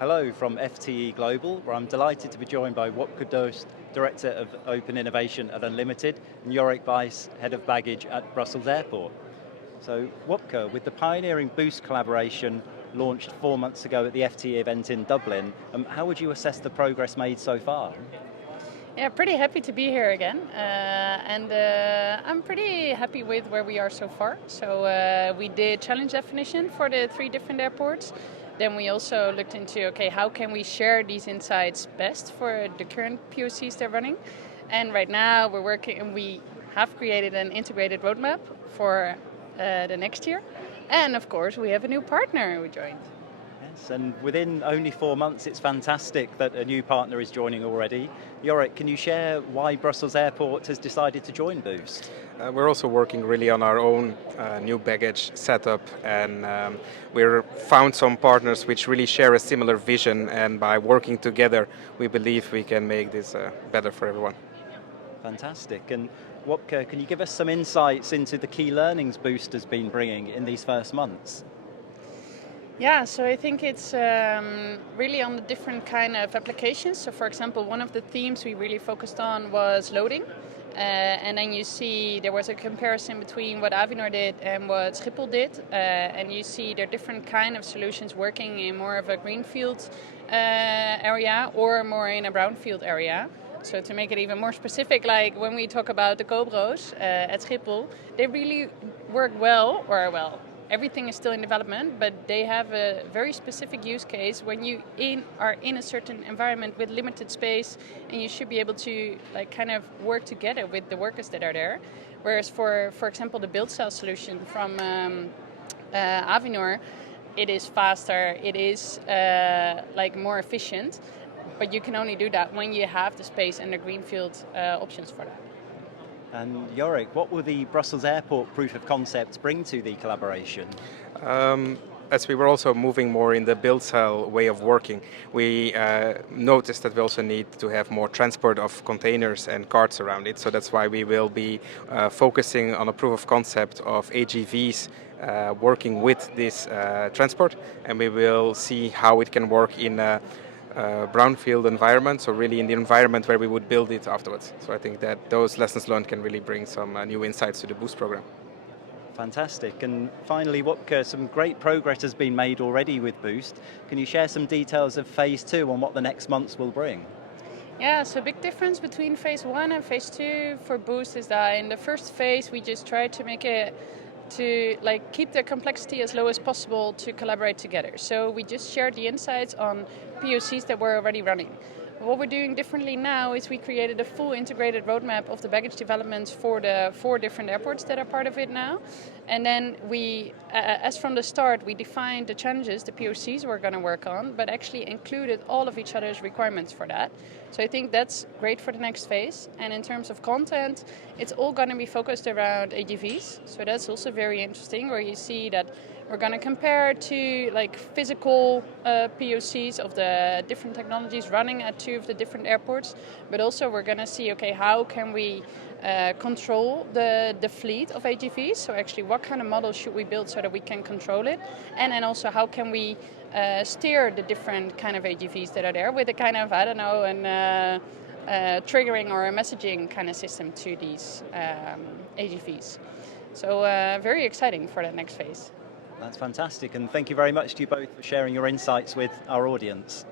Hello from FTE Global, where I'm delighted to be joined by Wopke Dost, Director of Open Innovation at Unlimited, and Yorick Buys, Head of Baggage at Brussels Airport. So Wopke, with the pioneering Boost collaboration launched 4 months ago at the FTE event in Dublin, how would you assess the progress made so far? Yeah, pretty happy to be here again, and I'm pretty happy with where we are so far. So we did challenge definition for the 3 different airports. Then we also looked into, okay, how can we share these insights best for the current POCs they're running? And right now we're working, and we have created an integrated roadmap for the next year. And of course, we have a new partner who joined. Yes, and within only 4 months, it's fantastic that a new partner is joining already. Yorick, can you share why Brussels Airport has decided to join Boost? We're also working really on our own new baggage setup, and we've found some partners which really share a similar vision, and by working together we believe we can make this better for everyone. Fantastic. And Wopke, can you give us some insights into the key learnings Boost has been bringing in these first months? Yeah, so I think it's really on the different kind of applications. So for example, one of the themes we really focused on was loading. And then you see there was a comparison between what Avinor did and what Schiphol did. And you see there are different kind of solutions working in more of a greenfield area or more in a brownfield area. So to make it even more specific, like when we talk about the Cobro's at Schiphol, they really work well. Everything is still in development, but they have a very specific use case when you are in a certain environment with limited space, and you should be able to kind of work together with the workers that are there. Whereas for example, the build cell solution from Avinor, it is faster, it is more efficient, but you can only do that when you have the space and the greenfield options for that. And Yorick, what will the Brussels Airport proof of concept bring to the collaboration? As we were also moving more in the build cell way of working, we noticed that we also need to have more transport of containers and carts around it. So that's why we will be focusing on a proof of concept of AGVs working with this transport, and we will see how it can work in brownfield environment, so really in the environment where we would build it afterwards. So I think that those lessons learned can really bring some new insights to the Boost program. Fantastic. And finally, Wopke, some great progress has been made already with Boost. Can you share some details of phase 2 and what the next months will bring? Yeah, so big difference between phase 1 and phase 2 for Boost is that in the first phase we just tried to make it to keep the complexity as low as possible to collaborate together. So we just shared the insights on POCs that were already running. What we're doing differently now is we created a full integrated roadmap of the baggage developments for the 4 different airports that are part of it now. And then we, as from the start, we defined the challenges the POCs were going to work on, but actually included all of each other's requirements for that. So I think that's great for the next phase. And in terms of content, it's all going to be focused around AGVs. So that's also very interesting, where you see that we're going to compare to physical POCs of the different technologies running at 2 of the different airports, but also we're going to see, okay, how can we control the fleet of AGVs? So actually, what kind of models should we build so that we can control it? And then also, how can we steer the different kind of AGVs that are there with a kind of, triggering or a messaging kind of system to these AGVs. So very exciting for that next phase. That's fantastic, and thank you very much to you both for sharing your insights with our audience.